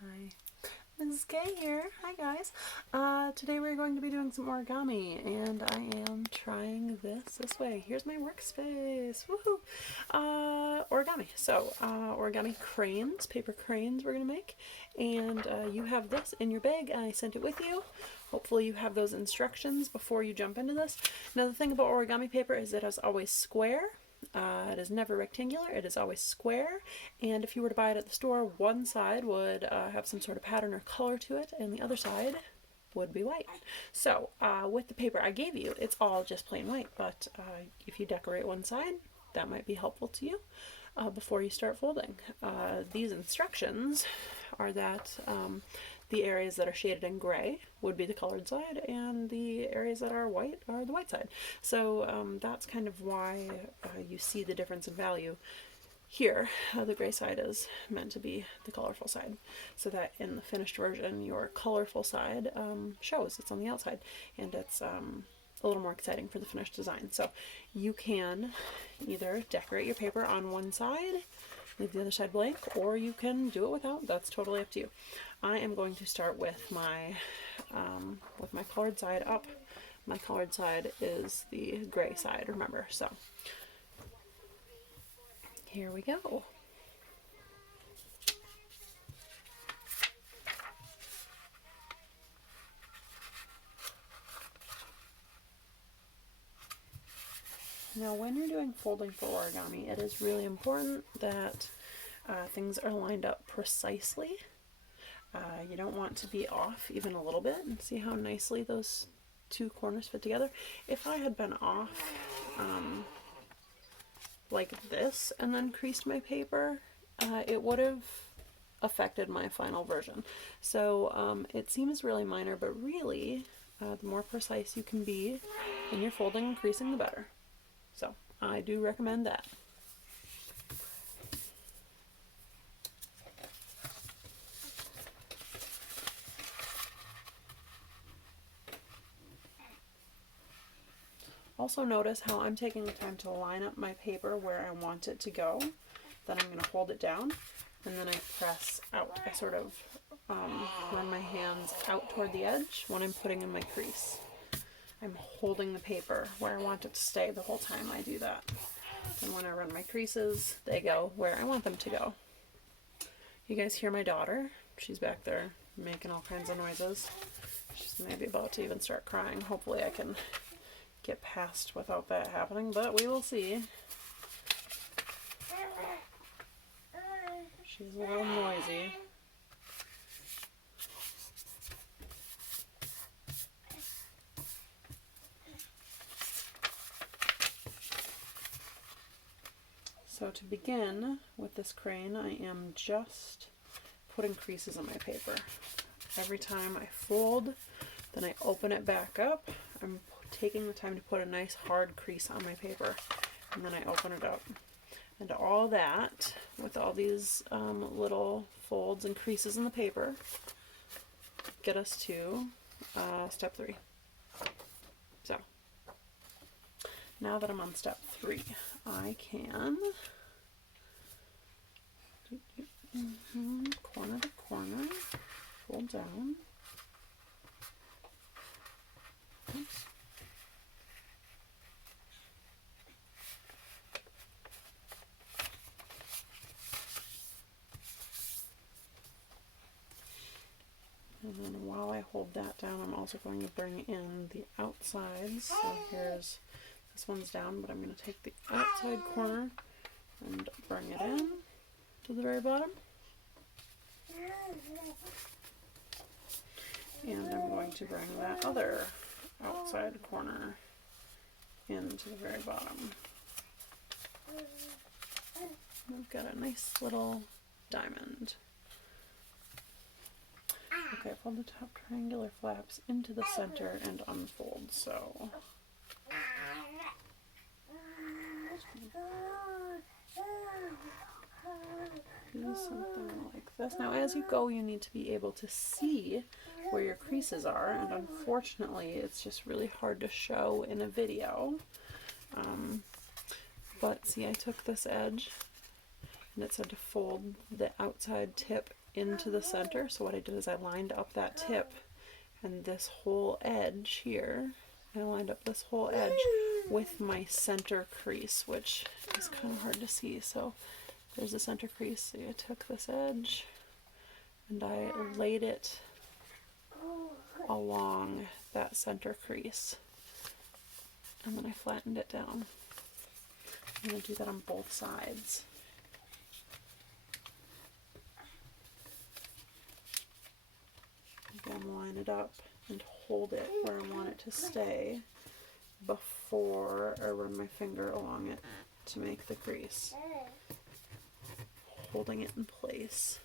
Hi, Mrs. K here. Hi guys. Today we're going to be doing some origami, and I am trying this way. Here's my workspace. Woohoo! Origami. So, origami cranes, paper cranes we're going to make, and you have this in your bag. I sent it with you. Hopefully you have those instructions before you jump into this. Now the thing about origami paper is it is always square. It is never rectangular, it is always square, and if you were to buy it at the store, one side would have some sort of pattern or color to it, and the other side would be white. So with the paper I gave you, it's all just plain white, but if you decorate one side, that might be helpful to you before you start folding. These instructions are that the areas that are shaded in gray would be the colored side, and the areas that are white are the white side. So that's kind of why you see the difference in value. Here, the gray side is meant to be the colorful side, so that in the finished version, your colorful side shows. It's on the outside, and it's a little more exciting for the finished design. So you can either decorate your paper on one side, leave the other side blank, or you can do it without. That's totally up to you. I am going to start with my colored side up. My colored side is the gray side, remember. So here we go. Now when you're doing folding for origami, it is really important that things are lined up precisely. You don't want to be off even a little bit. And see how nicely those two corners fit together? If I had been off like this and then creased my paper, it would have affected my final version. So it seems really minor, but really the more precise you can be in your folding and creasing, the better. So I do recommend that. Also notice how I'm taking the time to line up my paper where I want it to go. Then I'm going to hold it down, and then I press out. I sort of run my hands out toward the edge when I'm putting in my crease. I'm holding the paper where I want it to stay the whole time I do that. And when I run my creases, they go where I want them to go. You guys hear my daughter? She's back there making all kinds of noises. She's maybe about to even start crying. Hopefully I can get past without that happening, but we will see. She's a little noisy. So to begin with this crane, I am just putting creases in my paper. Every time I fold, then I open it back up. I'm taking the time to put a nice hard crease on my paper, and then I open it up. And all that, with all these little folds and creases in the paper, get us to step 3. So, now that I'm on step 3, I can corner to corner, fold down. Oops. And then while I hold that down, I'm also going to bring in the outsides. So here's, this one's down, but I'm going to take the outside corner and bring it in to the very bottom. And I'm going to bring that other outside corner into the very bottom. I've got a nice little diamond. Okay, fold the top triangular flaps into the center and unfold. So do something like this. Now as you go, you need to be able to see where your creases are, and unfortunately it's just really hard to show in a video. But see, I took this edge and it said to fold the outside tip into the center. So what I did is I lined up that tip and this whole edge here. I lined up this whole edge with my center crease, which is kind of hard to see. So there's the center crease. So I took this edge and I laid it along that center crease. And then I flattened it down. I'm going to do that on both sides. Again, line it up and hold it where I want it to stay before I run my finger along it to make the crease. Holding it in place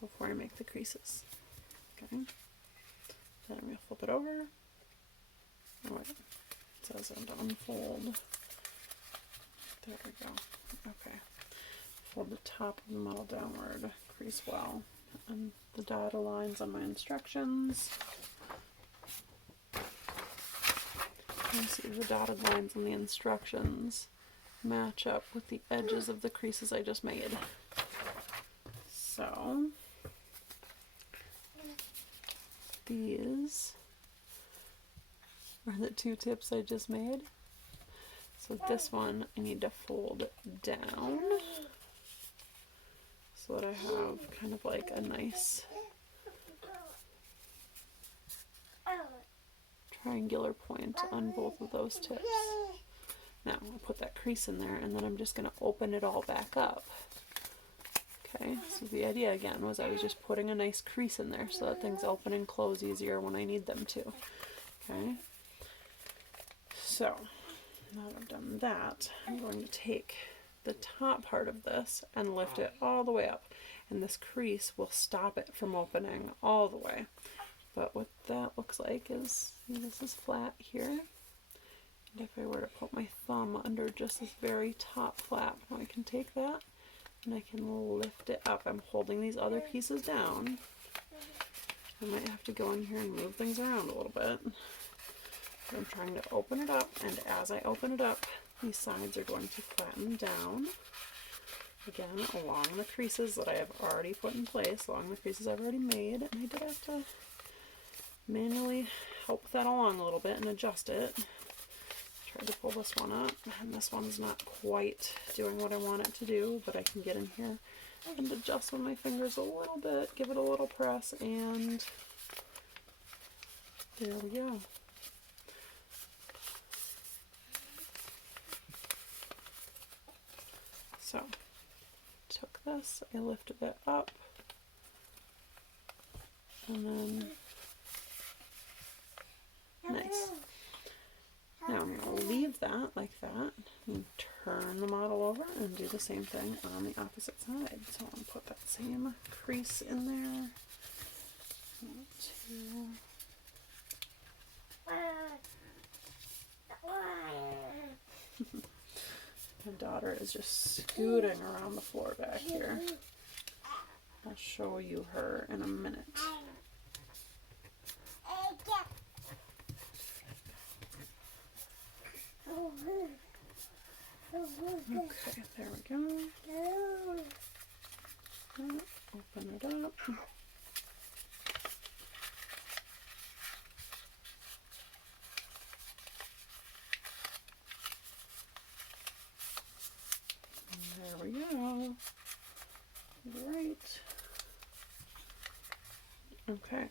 before I make the creases. Okay. Then I'm going to flip it over. Oh wait, it says I'm to unfold. There we go. Okay. Fold the top of the model downward, crease well, and the dotted lines on my instructions. You see the dotted lines on the instructions match up with the edges of the creases I just made. So these are the two tips I just made. So this one I need to fold down so that I have kind of like a nice triangular point on both of those tips. Now I'll put that crease in there and then I'm just going to open it all back up. Okay, so the idea again was I was just putting a nice crease in there so that things open and close easier when I need them to. Okay, so now that I've done that, I'm going to take the top part of this and lift it all the way up, and this crease will stop it from opening all the way. But what that looks like is this is flat here, and if I were to put my thumb under just this very top flap, I can take that and I can lift it up. I'm holding these other pieces down. I might have to go in here and move things around a little bit. But I'm trying to open it up, and as I open it up, these sides are going to flatten down. Again, along the creases that I have already put in place, along the creases I've already made. And I did have to manually help that along a little bit and adjust it. Tried to pull this one up, and this one's not quite doing what I want it to do, but I can get in here and adjust with my fingers a little bit, give it a little press, and there we go. So, took this, I lifted it up, and then, nice. Now I'm going to leave that like that and turn the model over and do the same thing on the opposite side. So I'm going to put that same crease in there. 1, 2. My daughter is just scooting around the floor back here. I'll show you her in a minute. Okay, there we go. Open it up. There we go. Great. Okay.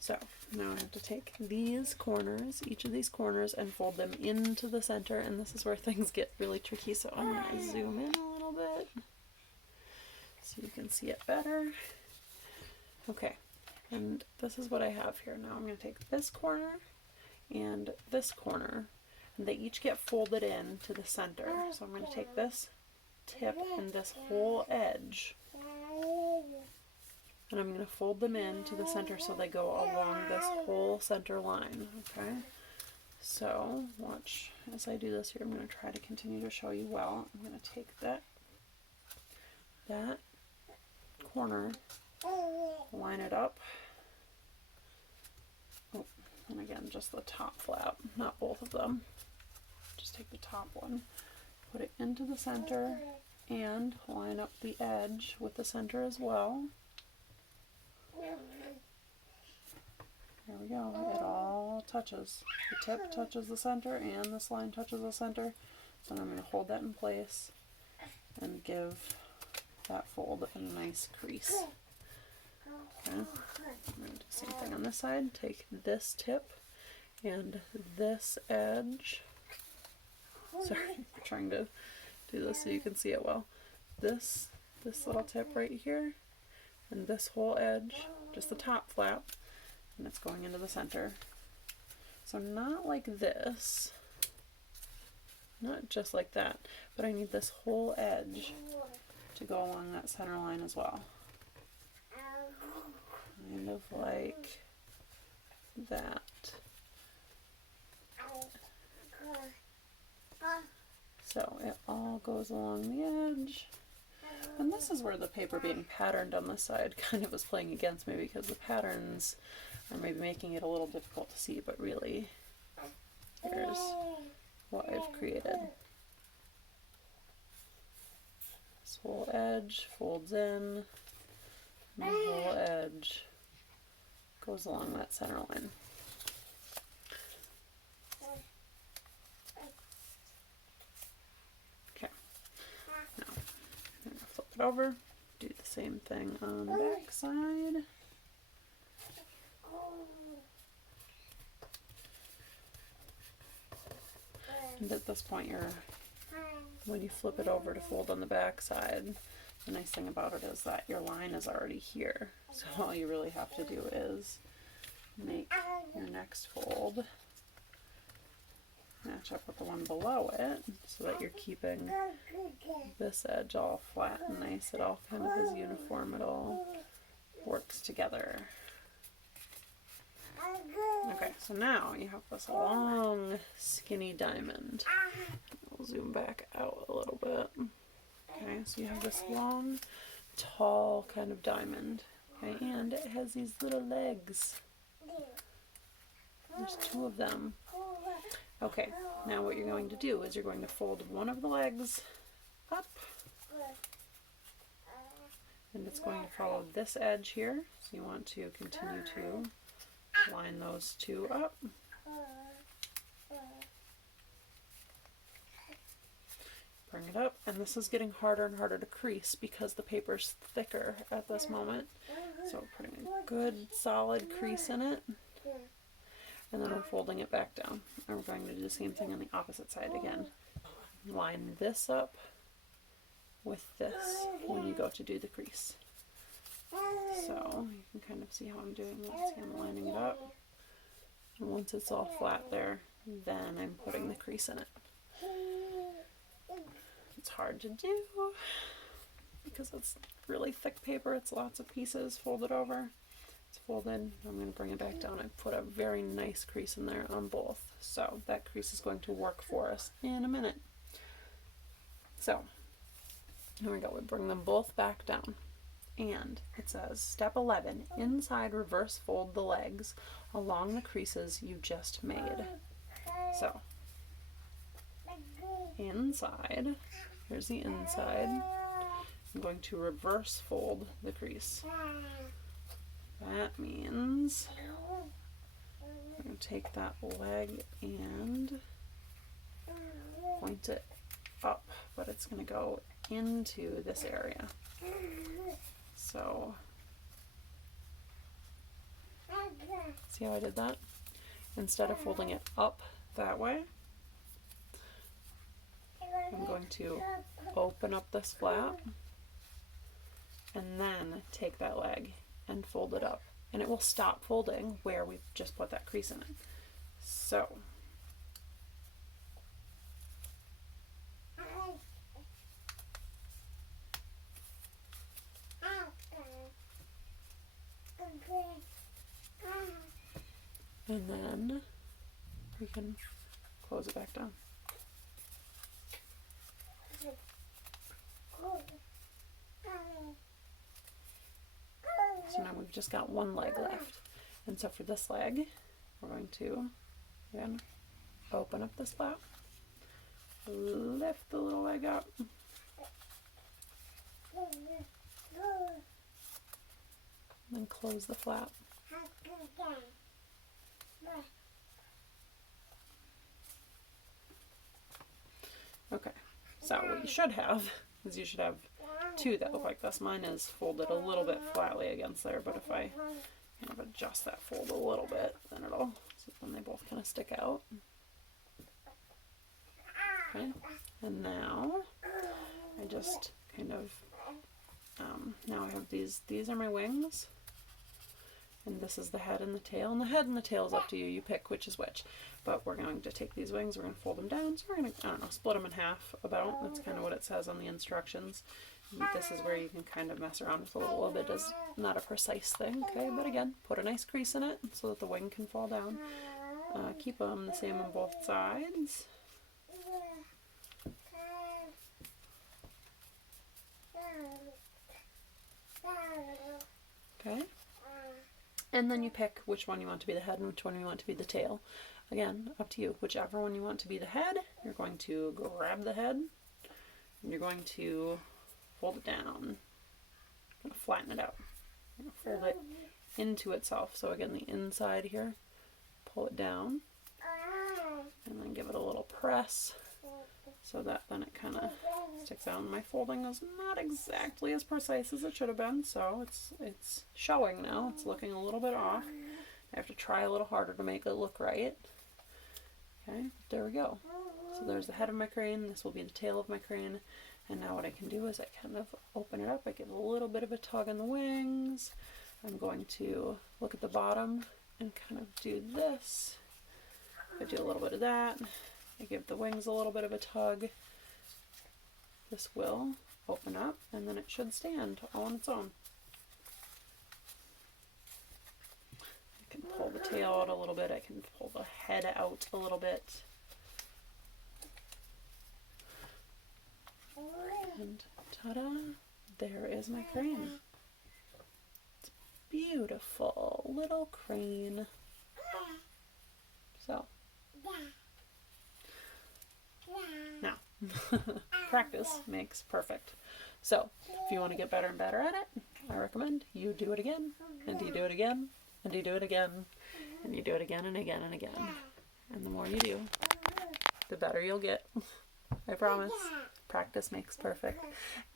So now I have to take these corners, each of these corners, and fold them into the center, and this is where things get really tricky, so I'm going to zoom in a little bit so you can see it better. Okay, and this is what I have here. Now I'm going to take this corner and this corner, and they each get folded in to the center. So I'm going to take this tip and this whole edge, and I'm going to fold them in to the center so they go along this whole center line. Okay, so watch as I do this here. I'm going to try to continue to show you well. I'm going to take that corner, line it up. Oh, and again, just the top flap, not both of them. Just take the top one, put it into the center, and line up the edge with the center as well. There we go. It all touches. The tip touches the center and this line touches the center. So I'm going to hold that in place and give that fold a nice crease. Okay. I'm going to do the same thing on this side. Take this tip and this edge. Sorry, I'm trying to do this so you can see it well. This little tip right here and this whole edge, just the top flap, and it's going into the center. So not like this, not just like that, but I need this whole edge to go along that center line as well. Kind of like that. So it all goes along the edge. And this is where the paper being patterned on this side kind of was playing against me, because the patterns are maybe making it a little difficult to see, but really, here's what I've created. This whole edge folds in, and the whole edge goes along that center line. Okay, now I'm going to flip it over, do the same thing on the back side. And at this point, when you flip it over to fold on the back side, the nice thing about it is that your line is already here. So all you really have to do is make your next fold match up with the one below it, so that you're keeping this edge all flat and nice. It all kind of is uniform. It all works together. Okay, so now you have this long, skinny diamond. We'll zoom back out a little bit. Okay, so you have this long, tall kind of diamond. Okay, and it has these little legs. There's two of them. Okay, now what you're going to do is you're going to fold one of the legs up, and it's going to follow this edge here. So you want to continue to line those two up. Bring it up, and this is getting harder and harder to crease because the paper's thicker at this moment. So we're putting a good solid crease in it, and then we're folding it back down. And we're going to do the same thing on the opposite side again. Line this up with this when you go to do the crease. So you can kind of see how I'm doing that. See, I'm lining it up, and once it's all flat there, then I'm putting the crease in it. It's hard to do because it's really thick paper. It's lots of pieces folded over. It's folded. I'm going to bring it back down. I put a very nice crease in there on both, so that crease is going to work for us in a minute. So here we go. We bring them both back down. And it says, step 11, inside reverse fold the legs along the creases you just made. So, inside, here's the inside. I'm going to reverse fold the crease. That means I'm going to take that leg and point it up, but it's going to go into this area. So, see how I did that? Instead of folding it up that way, I'm going to open up this flap and then take that leg and fold it up. And it will stop folding where we've just put that crease in it. So, and then we can close it back down. So now we've just got one leg left. And so for this leg, we're going to, again, open up this flap, lift the little leg up, and then close the flap. Okay, so what you should have is you should have two that look like this. Mine is folded a little bit flatly against there, but if I kind of adjust that fold a little bit, then then they both kind of stick out. Okay, and now I just kind of, now I have these are my wings, and this is the head and the tail, and the head and the tail is up to you, you pick which is which, but we're going to take these wings, we're going to fold them down, so we're going to, I don't know, split them in half about, that's kind of what it says on the instructions. This is where you can kind of mess around with a little bit, it's not a precise thing, okay, but again, put a nice crease in it so that the wing can fall down. Keep them the same on both sides. Okay, and then you pick which one you want to be the head and which one you want to be the tail. Again, up to you. Whichever one you want to be the head, you're going to grab the head and you're going to fold it down, kind of flatten it out, fold it into itself. So again, the inside here, pull it down and then give it a little press so that then it kind of sticks out. And my folding is not exactly as precise as it should have been, so it's showing now. It's looking a little bit off. I have to try a little harder to make it look right. Okay, there we go. So there's the head of my crane. This will be the tail of my crane. And now what I can do is I kind of open it up. I give a little bit of a tug on the wings. I'm going to look at the bottom and kind of do this. I do a little bit of that. I give the wings a little bit of a tug. This will open up and then it should stand all on its own. I can pull the tail out a little bit. I can pull the head out a little bit. And ta-da! There is my crane. It's beautiful little crane. So now practice makes perfect. So if you want to get better and better at it, I recommend you do it again, and you do it again, and you do it again, and you do it again and again and again. And the more you do, the better you'll get. I promise. Practice makes perfect.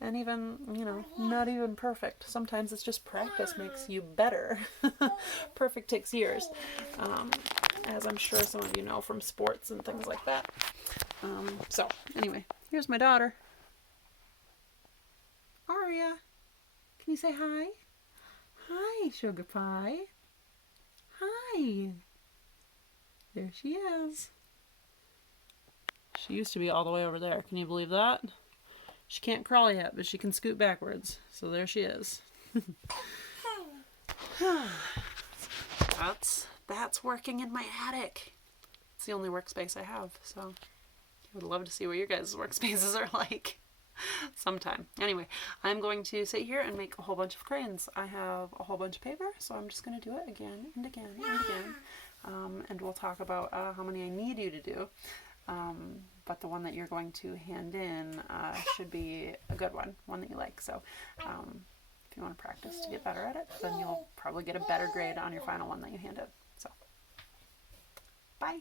And even, you know, not even perfect. Sometimes it's just practice makes you better. Perfect takes years. As I'm sure some of you know from sports and things like that. So, anyway, here's my daughter. Aria, can you say hi? Hi, Sugar Pie. Hi. There she is. She used to be all the way over there. Can you believe that? She can't crawl yet, but she can scoot backwards. So there she is. That's working in my attic. It's the only workspace I have, so I would love to see what your guys' workspaces are like sometime. Anyway, I'm going to sit here and make a whole bunch of crayons. I have a whole bunch of paper, so I'm just going to do it again and again and again. And we'll talk about how many I need you to do. But the one that you're going to hand in should be a good one that you like. So if you want to practice to get better at it, then you'll probably get a better grade on your final one that you hand in. So, bye.